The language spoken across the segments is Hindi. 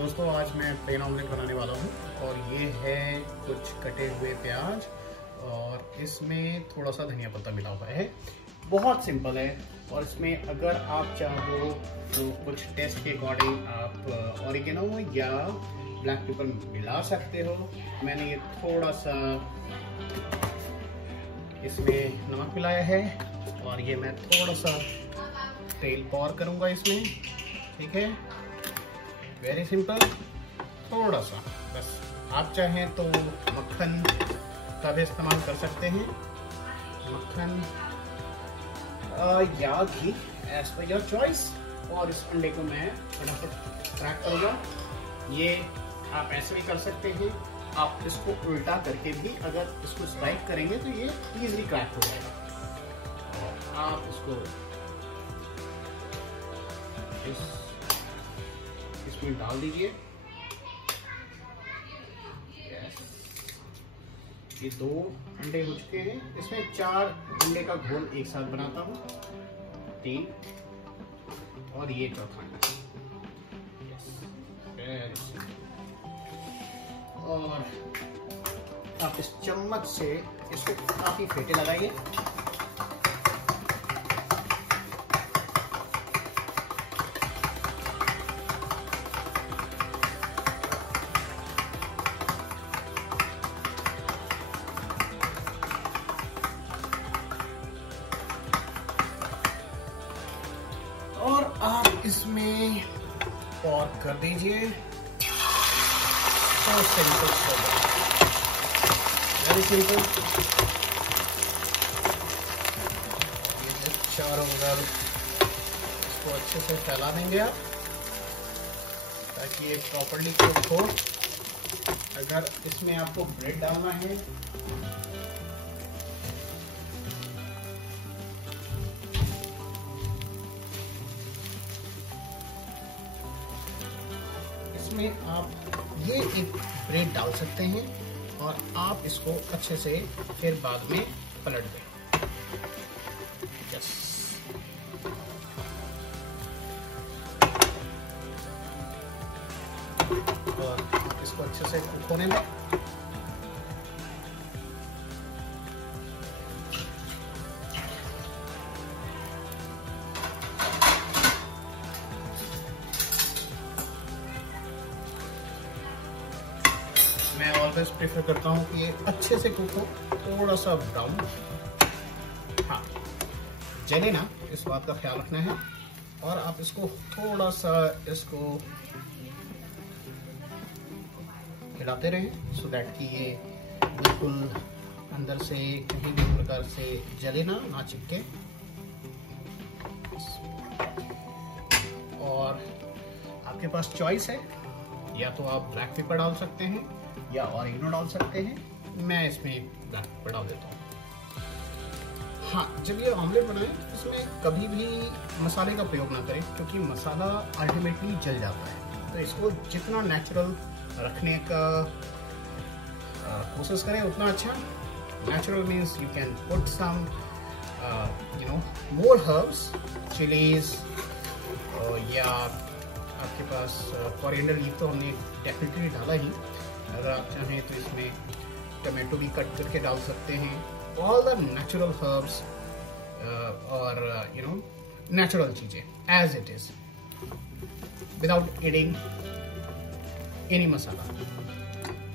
दोस्तों आज मैं प्लेन ऑमलेट बनाने वाला हूँ और ये है कुछ कटे हुए प्याज और इसमें थोड़ा सा धनिया पत्ता मिला हुआ है। बहुत सिंपल है और इसमें अगर आप चाहो तो कुछ टेस्ट के अकॉर्डिंग आप ऑरिगेनो या ब्लैक पेपर मिला सकते हो। मैंने ये थोड़ा सा इसमें नमक मिलाया है और ये मैं थोड़ा सा तेल पॉर करूँगा इसमें। ठीक है, वेरी सिंपल, थोड़ा सा बस। आप चाहें तो मक्खन का भी इस्तेमाल कर सकते हैं, मक्खन या घी एज पर योर चॉइस। और इस अंडे को मैं फटाफट क्रैक करूँगा। ये आप ऐसे भी कर सकते हैं, आप इसको उल्टा करके भी अगर इसको स्ट्राइक करेंगे तो ये इजीली क्रैक हो जाएगा। और आप इसको इसमें डाल दीजिए। ये 2 अंडे हो चुके हैं, इसमें 4 अंडे का घोल एक साथ बनाता हूँ, 3 और ये चौथा। और आप इस चम्मच से इसको काफी फेंटे लगाइए। और आप इसमें पॉर कर दीजिए। तो सिंपल, वेरी सिंपल। ये चारों ओर इसको अच्छे से फैला देंगे आप ताकि ये प्रॉपर्ली कुक हो। अगर इसमें आपको ब्रेड डालना है में आप ये एक ब्रेड डाल सकते हैं और आप इसको अच्छे से फिर बाद में पलट दें। यस, और इसको अच्छे से कुक होने में। मैं ऑलवेज प्रेफर करता हूँ कि ये अच्छे से कुक हो, थोड़ा सा ब्राउन। हाँ, जले ना, इस बात का ख्याल रखना है। और आप इसको थोड़ा सा इसको हिलाते रहें सो दैट कि ये बिल्कुल अंदर से कहीं भी प्रकार से जले ना चिपके। और आपके पास चॉइस है, या तो आप ब्लैक पेपर डाल सकते हैं या ऑरिगेनो डाल सकते हैं। मैं इसमें ब्लैक पेपर डाल देता हूँ। हाँ, जब ये ऑमलेट बनाएं इसमें कभी भी मसाले का प्रयोग ना करें क्योंकि मसाला अल्टीमेटली जल जाता है। तो इसको जितना नेचुरल रखने का कोशिश करें उतना अच्छा। Natural means you can put some more herbs, chillies, या आपके पास कोरिएंडर लीफ तो हमने डेफिनेटली डाला ही। अगर आप चाहें तो इसमें टमाटो भी कट करके डाल सकते हैं। ऑल द नेचुरल हर्ब्स और नेचुरल चीजें as it is without adding any masala.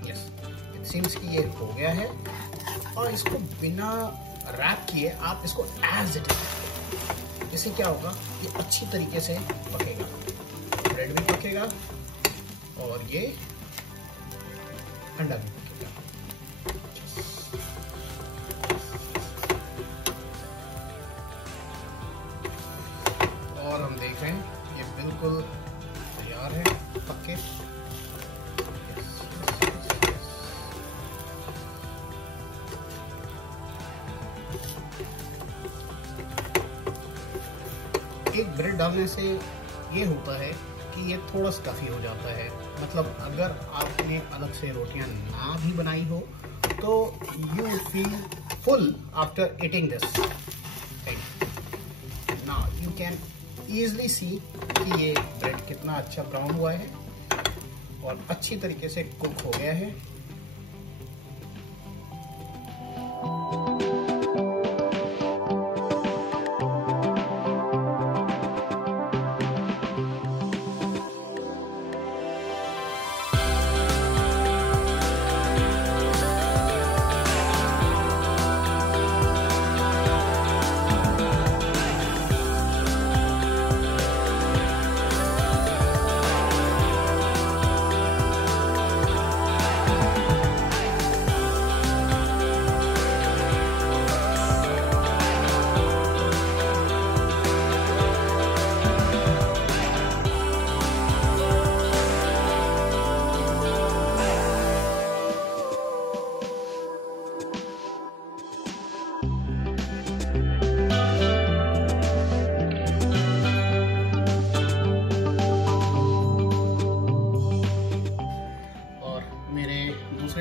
Yes, it seems कि ये हो गया है। और इसको बिना रैप किए आप इसको एज इट इज, इससे क्या होगा, ये अच्छी तरीके से पकेगा, ब्रेड भी पकेगा और ये अंडा भी पकेगा। और हम देख रहे हैं ये बिल्कुल तैयार है, पक्के। एक ब्रेड डालने से ये होता है कि ये थोड़ा स्टफी हो जाता है। मतलब अगर आपने अलग से रोटियां ना भी बनाई हो तो you will feel full after eating this thing. Now you can easily see कि ये ब्रेड कितना अच्छा ब्राउन हुआ है। और अच्छी तरीके से कुक हो गया है।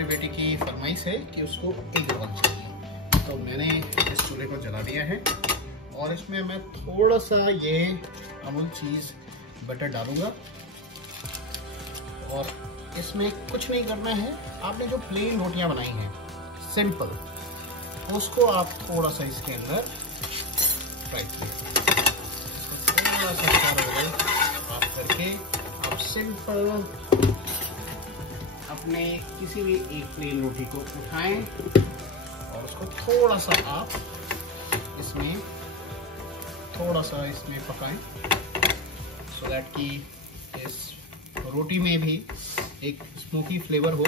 बेटे की फरमाइश है कि उसको एग रोल चाहिए, तो मैंने इस चूल्हे को जला दिया है और इसमें मैं थोड़ा सा ये अमूल चीज बटर डालूंगा। और इसमें कुछ नहीं करना है, आपने जो प्लेन रोटियां बनाई हैं सिंपल, उसको आप थोड़ा सा इसके अंदर फ्राई कीजिए। थोड़ा सा आप करके आप सिंपल अपने किसी भी एक प्लेन रोटी को उठाएं और उसको थोड़ा सा आप इसमें पकाएं, सो दैट कि इस रोटी में भी एक स्मोकी फ्लेवर हो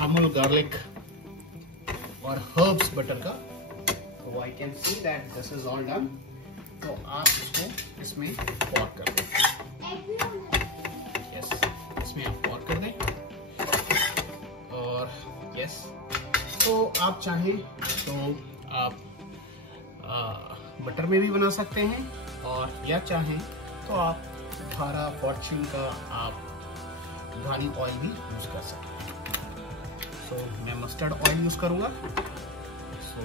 अमूल गार्लिक और हर्ब्स बटर का। तो I can see that this is all done. तो आप इसको इसमें पॉर कर दें। यस, इसमें आप पॉर कर दें। और यस, तो आप चाहें तो आप बटर में भी बना सकते हैं, और या चाहें तो आप धारा फॉर्च्यून का आप घानी ऑयल भी यूज कर सकते हैं। सो मैं मस्टर्ड ऑयल यूज करूंगा। सो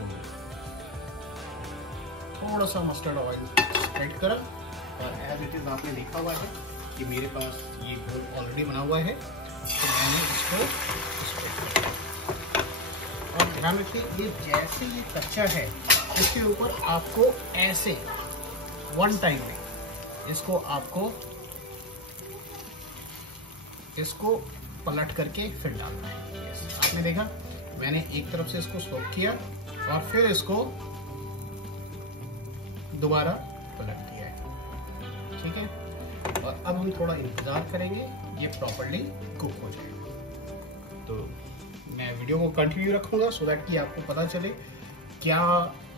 थोड़ा सा मस्टर्ड ऑयल स्प्रेड करा, और एज इट इज आपने देखा हुआ है कि मेरे पास ये घोल ऑलरेडी बना हुआ है, तो मैंने इसको स्प्रेड किया। और ध्यान रखिए, ये जैसे ये कच्चा है इसके ऊपर आपको ऐसे वन टाइम में इसको पलट करके फिर डालना है। आपने देखा, मैंने एक तरफ से इसको सोक किया और फिर इसको दोबारा पलट दिया है। ठीक है, और अब हम थोड़ा इंतजार करेंगे ये प्रॉपर्ली कुक हो जाए। तो मैं वीडियो को कंटिन्यू रखूंगा सो दैट कि आपको पता चले क्या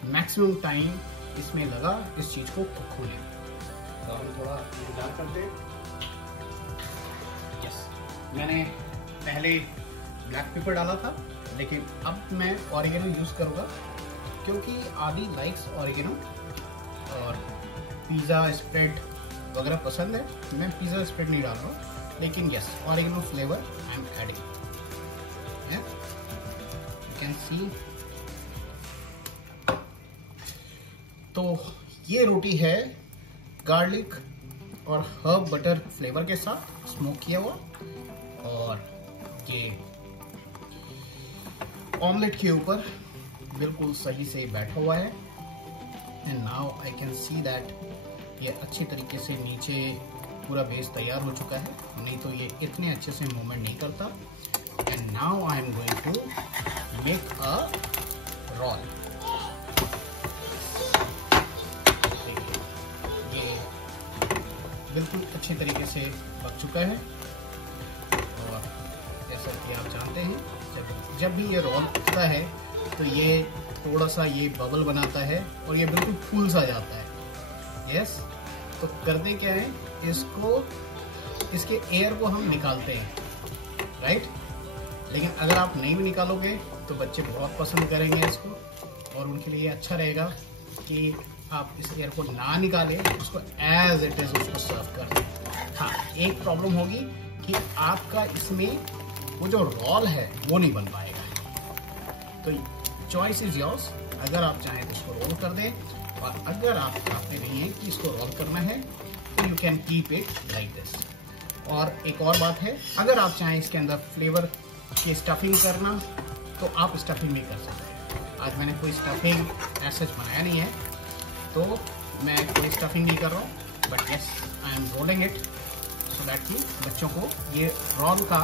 मैक्सिमम टाइम इसमें लगा इस चीज को कुक होने। तो हम थोड़ा इंतजार करते हैं। यस, मैंने पहले ब्लैक पेपर डाला था, लेकिन अब मैं ऑरिगेनो यूज करूंगा क्योंकि आदि लाइक्स ऑरिगेनो और पिज्जा स्प्रेड वगैरह पसंद है। मैं पिज्जा स्प्रेड नहीं डाल रहा हूँ, लेकिन yes, oregano flavour I am adding. You can see. तो ये रोटी है गार्लिक और हर्ब बटर फ्लेवर के साथ स्मोक किया हुआ, और ये ऑमलेट के ऊपर बिल्कुल सही से बैठा हुआ है। And now I can see that ये अच्छी तरीके से नीचे पूरा बेस तैयार हो चुका है, नहीं तो ये इतने अच्छे से मूवमेंट नहीं करता। And now I am going to make a roll. बिल्कुल अच्छी तरीके से पक चुका है, और जैसा कि आप जानते हैं, जब भी ये रोल पकता है तो ये थोड़ा सा ये बबल बनाता है और ये बिल्कुल फूल सा जाता है। यस, तो करते क्या है, इसके एयर को हम निकालते हैं, राइट। लेकिन अगर आप नहीं भी निकालोगे तो बच्चे बहुत पसंद करेंगे इसको, और उनके लिए अच्छा रहेगा कि आप इस एयर को ना निकालें, उसको एज इट इज उसको सर्व कर दें। हाँ, एक प्रॉब्लम होगी कि आपका इसमें वो जो रोल है वो नहीं बन पाएगा। तो चॉइस इज योर्स, अगर आप चाहें तो इसको रोल कर दें, और अगर आप चाहते नहीं हैं कि इसको रोल करना है तो you can keep it like this. और एक और बात है, अगर आप चाहें इसके अंदर फ्लेवर की स्टफिंग करना तो आप स्टफिंग भी कर सकते हैं। आज मैंने कोई स्टफिंग ऐसा बनाया नहीं है, तो मैं कोई स्टफिंग नहीं कर रहा हूँ, but yes I am rolling it so that कि बच्चों को ये रोल का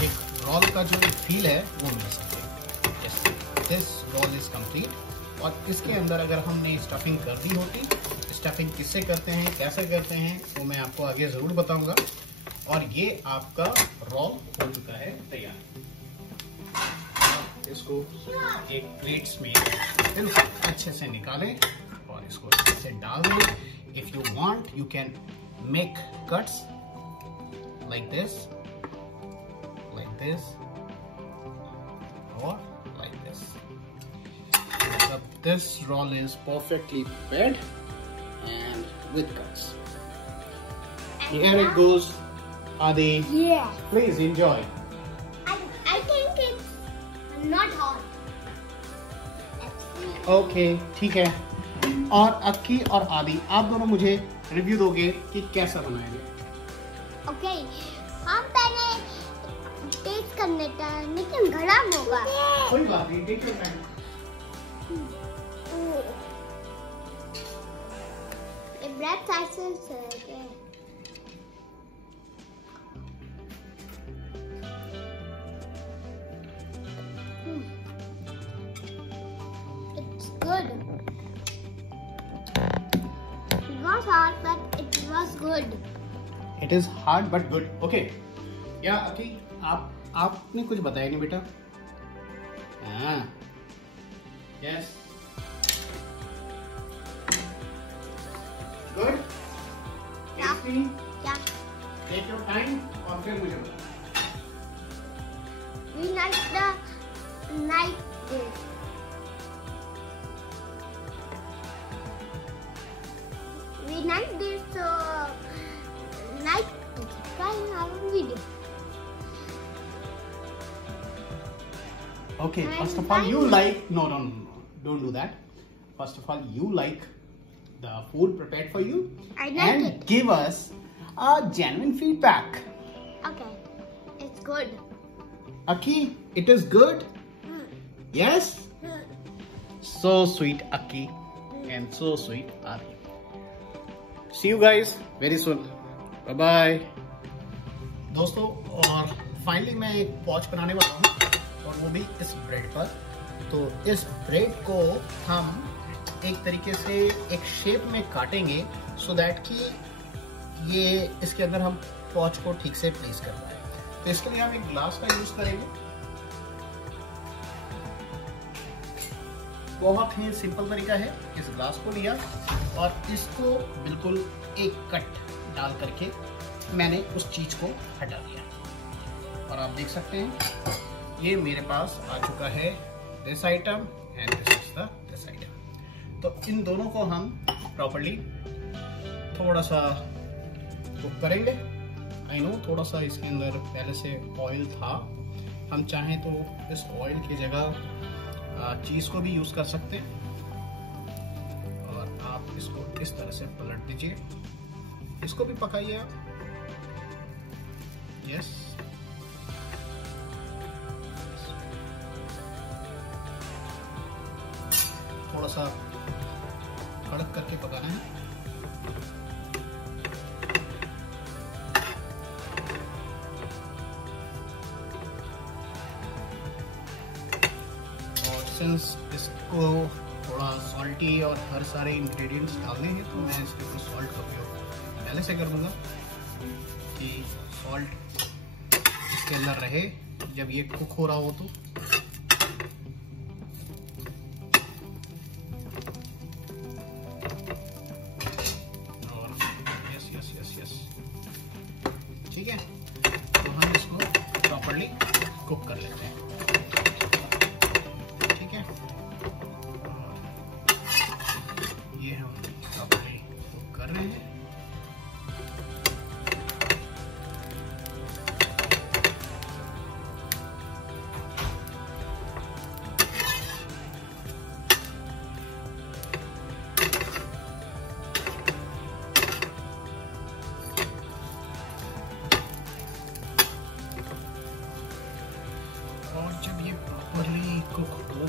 एक रोल का जो फील है वो मिल सके। Yes, this roll is complete. और इसके अंदर अगर हमने स्टफिंग कर दी होती, स्टफिंग किससे करते हैं, कैसे करते हैं, वो मैं आपको आगे जरूर बताऊंगा। और ये आपका रोल हो चुका है तैयार। इसको एक प्लेट्स में बिल्कुल अच्छे से निकालें और इसको ऐसे डाल दें। If you want you can make cuts like this or like this. This roll is perfectly fed and with cuts. Here it goes. Adi, Yeah. please enjoy. I think it's not hot. Okay, ठीक है। और अक्की और आदि, आप दोनों मुझे रिव्यू दोगे कि कैसा बनाएंगे? Okay. हम पहले टेस्ट करने का, लेकिन गरम होगा। कोई बात नहीं, टेक योर टाइम। ये ब्रेड साइसेस है। It's good. It was hard, but it was good. It is hard but good. Okay. या अक्की, आपने कुछ बताया नहीं बेटा? हाँ। Yes. Good. Tasty. क्या? Take your time और फिर मुझे बताओ। We like this. We like this, so like to subscribe our video. Okay, first of all, you like, no, don't do that. First of all, you like the food prepared for you. I like and it. give us a genuine feedback. Okay, it's good. Aki, it is good? Yes? So sweet, Aki, and so sweet, Adi. See you guys very soon. Bye-bye. दोस्तों, और फाइनली मैं एक पॉच बनाने वाला हूँ, और वो भी इस ब्रेड पर। तो इस ब्रेड को हम एक तरीके से एक शेप में काटेंगे सो दैट कि ये इसके अंदर हम पॉच को ठीक से प्लेस कर पाए। तो इसके लिए हम एक ग्लास का यूज करेंगे। बहुत ही सिंपल तरीका है। इस ग्लास को लिया और इसको बिल्कुल एक कट डाल करके मैंने उस चीज को हटा दिया, और आप देख सकते हैं ये मेरे पास आ चुका है this item and this item. तो इन दोनों को हम प्रॉपर्ली थोड़ा सा कुक करेंगे। आई नो थोड़ा सा इसके अंदर पहले से ऑयल था, हम चाहें तो इस ऑयल की जगह चीज को भी यूज कर सकते हैं। और आप इसको इस तरह से पलट दीजिए, इसको भी पकाइए आप। यस, थोड़ा सा कड़क करके पकाना है। और सिंस इसको थोड़ा सॉल्टी और हर सारे इंग्रेडिएंट्स डालने हैं, तो मैं इसके ऊपर सॉल्ट का उपयोग पहले से कर दूंगा कि सॉल्ट इसके अंदर रहे जब ये कुक हो रहा हो। तो ठीक है, तो हम इसको प्रॉपर्ली कुक कर लेते हैं। ठीक है, ये हम प्रॉपर्ली कुक कर रहे हैं।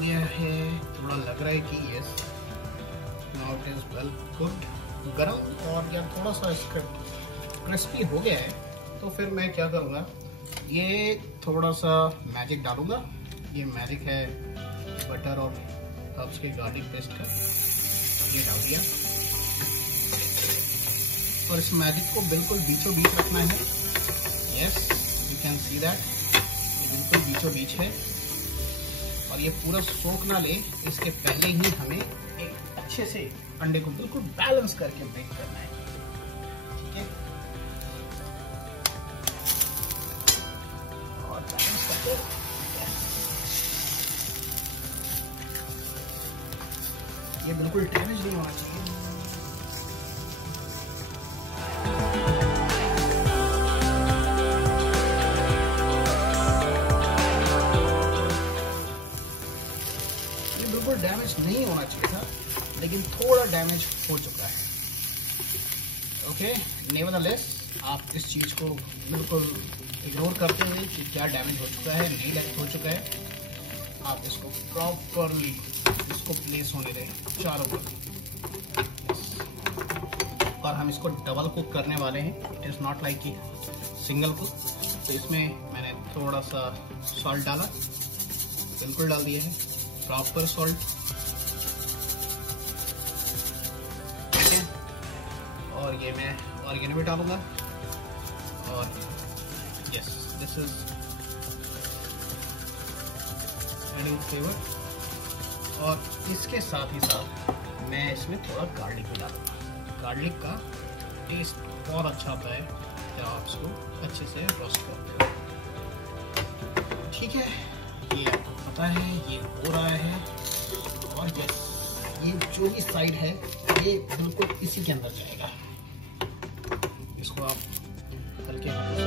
गया है, थोड़ा लग रहा है कि yes now it is well cooked, गरम और या थोड़ा सा इसका क्रिस्पी हो गया है। तो फिर मैं क्या करूँगा, ये थोड़ा सा मैजिक डालूंगा। ये मैजिक है बटर और हर्ब्स के गार्लिक पेस्ट का, ये डाल दिया और इस मैजिक को बिल्कुल बीचों बीच रखना है। Yes you can see that, ये बिल्कुल बीचों बीच है और ये पूरा सोख ना ले इसके पहले ही हमें एक अच्छे से अंडे को बिल्कुल बैलेंस करके ब्रेक करना है। ठीक है, और बैलेंस करके ये बिल्कुल डैमेज नहीं होना चाहिए। ये बिल्कुल डैमेज नहीं होना चाहिए था, लेकिन थोड़ा डैमेज हो चुका है। ओके, नेवरदलेस आप इस चीज को बिल्कुल इग्नोर करते हुए कि क्या डैमेज हो चुका है, नहीं डैमेज हो चुका है, आप इसको प्रॉपरली इसको प्लेस होने दें चारों पर। और हम इसको डबल कुक करने वाले हैं, इट इज नॉट लाइक कि सिंगल कुक। तो इसमें मैंने थोड़ा सा सॉल्ट डाला, बिल्कुल डाल दिया है प्रॉपर सॉल्ट। ठीक है, और ये मैं ऑर्गेनो भी डालूंगा और yes this is adding flavour. और इसके साथ ही साथ मैं इसमें थोड़ा गार्लिक भी डालूंगा। गार्लिक का टेस्ट बहुत अच्छा आता है जब आप इसको अच्छे से रोस्ट करते हो। ठीक है, ये आपको पता है ये हो रहा है और ये जो भी साइड है ये बिल्कुल इसी के अंदर जाएगा। इसको आप हल्के हाथों से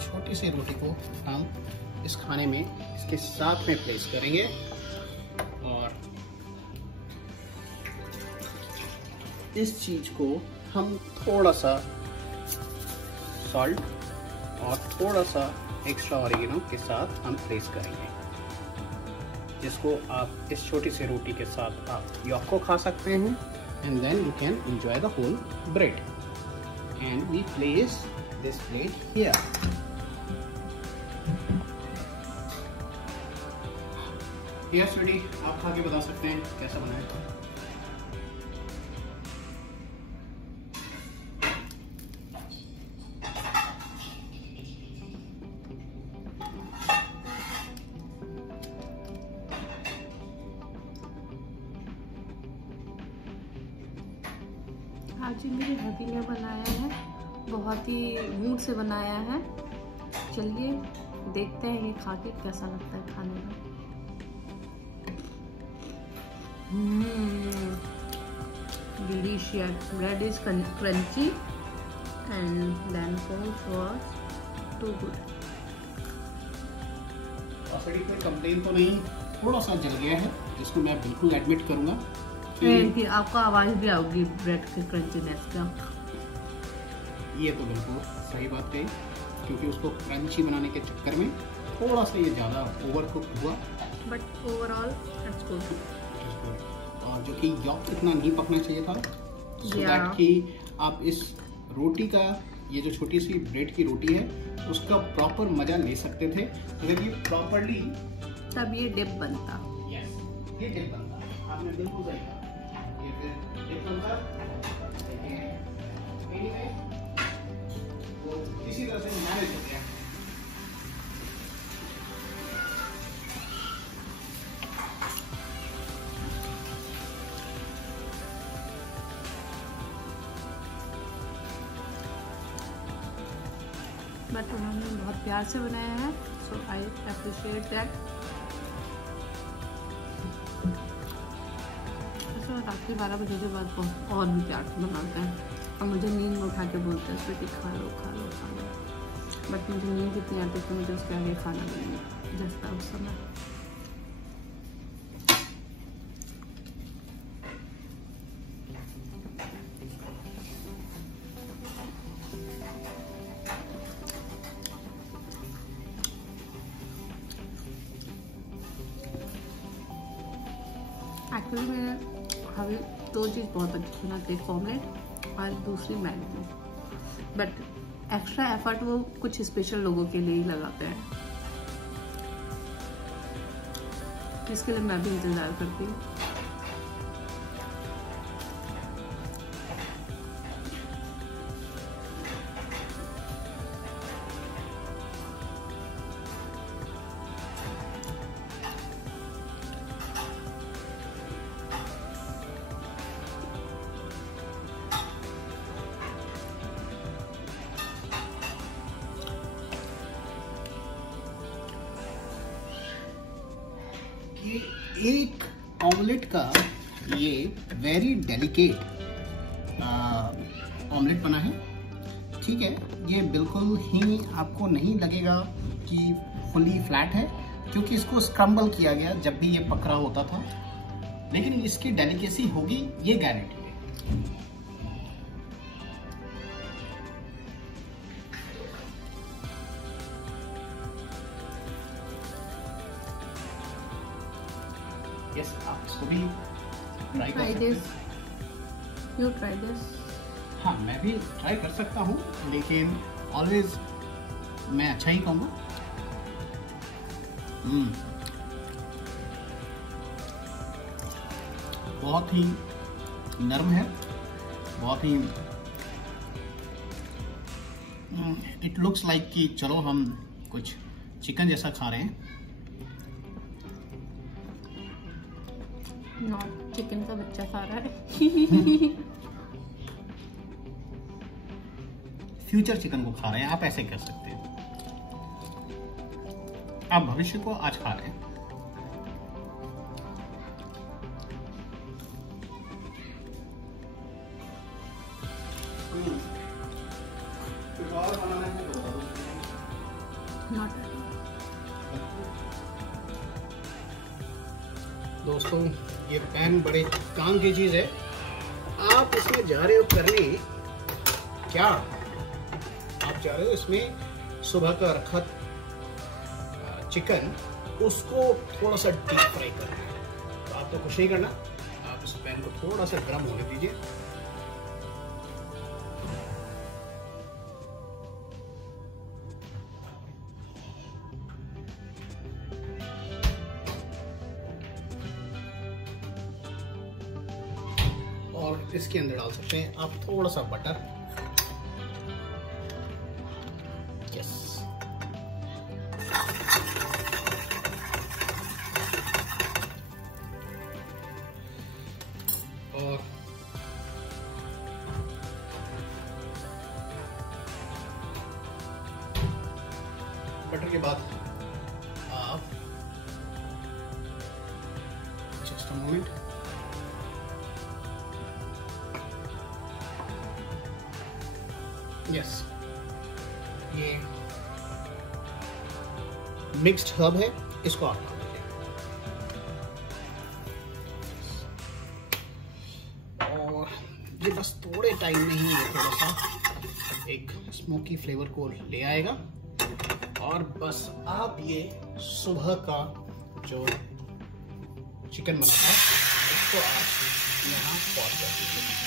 छोटी सी रोटी को हम इस खाने में इसके साथ में प्लेस करेंगे और इस चीज को हम थोड़ा सा सॉल्ट और थोड़ा सा एक्स्ट्रा ऑरिगेनो के साथ हम प्लेस करेंगे, जिसको आप इस छोटी सी रोटी के साथ आप यॉक को खा सकते हैं and then you can enjoy the whole bread. And we place this plate here. Yes sweetie, आप खा के बता सकते हैं कैसा बना है। आज मेरी भाभी ने बनाया है, बहुत ही मूड से बनाया है। चलिए देखते हैं ये खा के कैसा लगता है खाने में। Delicious. Bread is crunchy and then sauce was too good. Already कोई कंप्लेन तो नहीं, थोड़ा सा जल गया है जिसको मैं बिल्कुल एडमिट करूंगा कि आपको आवाज भी आएगी ब्रेड के क्रंचीनेस का। ये तो बिल्कुल सही बात कही, क्योंकि उसको क्रंची बनाने के चक्कर में थोड़ा सा ये ज़्यादा ओवर कुक हुआ, बट ओवरऑल इट्स गुड। और जो कि यॉक इतना नहीं पकना चाहिए था, सो दैट कि आप इस रोटी का, ये जो छोटी सी ब्रेड की रोटी है, उसका प्रॉपर मजा ले सकते थे अगर ये प्रॉपरली, तब ये डिप बनता। यस, ये डिप बनता, आपने बिल्कुल सही कहा, ये फिर डिप बनता। एनीवे, वो इसी तरह से मैनेज हो गया। बट उन्होंने बहुत प्यार से बनाया है, सो आई अप्रिशिएट दैट। ऐसा रात्रि 12 बजे के बाद और भी प्यार से बनाते हैं और मुझे नींद में उठा के बोलते हैं स्वीटी खा लो खा लो खा लो, बट मुझे नींद इतनी आती है तो मुझे उसके आगे खाना नहीं जैसा उस समय। एक्चुअली मेरे हमें 2 चीज़ बहुत अच्छी बनाते हैं, ऑमलेट और दूसरी मैगी। बट एक्स्ट्रा एफर्ट वो कुछ स्पेशल लोगों के लिए ही लगाते हैं, इसके लिए मैं भी इंतज़ार करती हूँ। एक ऑमलेट का ये वेरी डेलिकेट ऑमलेट बना है, ठीक है। ये बिल्कुल ही आपको नहीं लगेगा कि फुली फ्लैट है, क्योंकि इसको स्क्रम्बल किया गया जब भी ये पक रहा होता था, लेकिन इसकी डेलिकेसी होगी, ये गारंटी है। Yes, आप इसको भी ट्राई कर सकते हैं। You try this. हाँ, मैं भी ट्राई कर सकता हूँ, लेकिन ऑलवेज मैं अच्छा ही कहूँगा। बहुत ही नरम है, बहुत ही इट लुक्स लाइक कि चलो हम कुछ चिकन जैसा खा रहे हैं। नॉट चिकन का बच्चा खा रहा है। फ्यूचर चिकन को खा रहे हैं, आप ऐसे कह सकते हैं। आप भविष्य को आज खा रहे हैं। दोस्तों, ये पैन बड़े काम की चीज है। आप इसमें जा रहे हो करने क्या? आप जा रहे हो इसमें सुबह का रखा चिकन, उसको थोड़ा सा डीप फ्राई करना है। तो आपको कुछ नहीं करना, आप इस पैन को थोड़ा सा गर्म होने दीजिए। और इसके अंदर डाल सकते हैं आप थोड़ा सा बटर। यस, और बटर के बाद आप जस्ट अ मोमेंट, यस, ये मिक्स्ड हर्ब है, इसको आप डाल दीजिए। और ये बस थोड़े टाइम में ही ये थोड़ा सा एक स्मोकी फ्लेवर को ले आएगा। और बस आप ये सुबह का जो चिकन बना था उसको आप यहाँ पॉट कर दीजिए।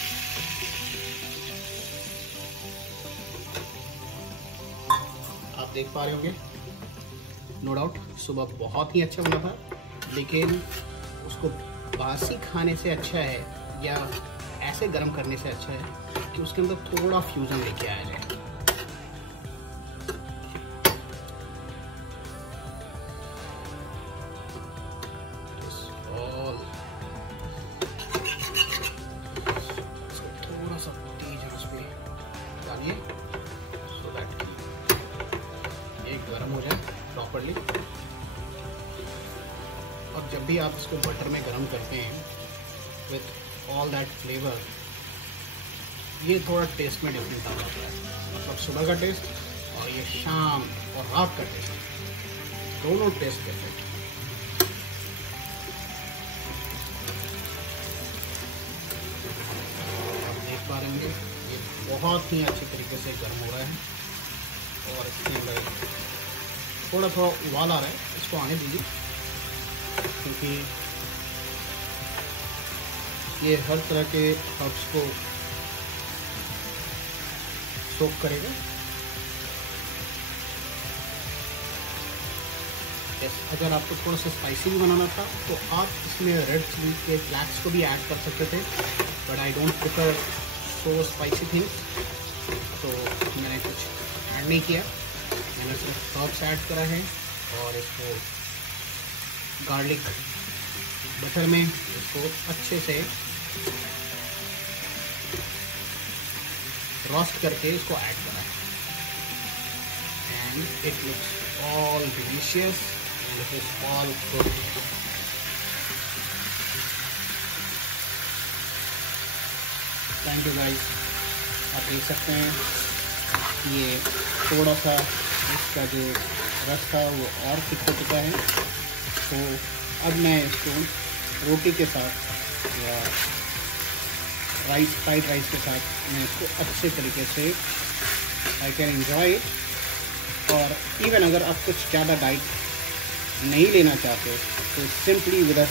आप देख पा रहे होंगे, नो डाउट सुबह बहुत ही अच्छा बना था, लेकिन उसको बासी खाने से अच्छा है या ऐसे गर्म करने से अच्छा है कि उसके अंदर थोड़ा फ्यूजन लेके आया जाए। थोड़ा सा तेज आंच पे डालिए सो दैट ये गर्म हो जाए प्रॉपरली। और जब भी आप इसको बटर में गर्म करते हैं विथ ऑल दैट फ्लेवर, ये थोड़ा टेस्ट में डिफरेंट आ जाता है। मतलब सुबह का टेस्ट और ये शाम और रात का टेस्ट, दोनों टेस्ट करते हैं। आप देख पा रहे होंगे ये बहुत ही अच्छे तरीके से गर्म हो रहा है और इसके अंदर थोड़ा थोड़ा उबाल आ रहा है। इसको आने दीजिए, क्योंकि ये हर तरह के हर्ब्स को सोक करेगा। अगर आपको थोड़ा सा स्पाइसी भी बनाना था तो आप इसमें रेड चिली के फ्लैक्स को भी ऐड कर सकते थे, but I don't prefer so spicy things, तो मैंने कुछ ऐड नहीं किया। मैंने सिर्फ हर्ब्स ऐड करा है और इसको गार्लिक बटर में इसको अच्छे से रोस्ट करके इसको ऐड करा है। And it looks all delicious and it is all good. Thank you guys. आप देख सकते हैं ये थोड़ा सा इसका जो रस था वो और थिक हो चुका है। तो अब मैं इसको रोटी के साथ या राइस, फ्राइड राइस के साथ मैं इसको अच्छे तरीके से आई कैन एंजॉय इट। और इवन अगर आप कुछ ज़्यादा डाइट नहीं लेना चाहते तो simply with a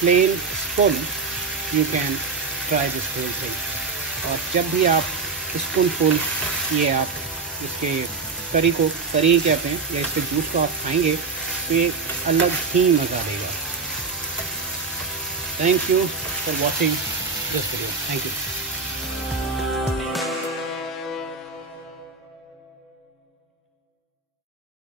plain spoon you can try this whole thing. और जब भी आप स्पूनफुल ये आप इसके करी कहते हैं या इसके जूस को आप खाएंगे तो ये अलग ही मज़ा देगा। Thank you for watching this video. Thank you.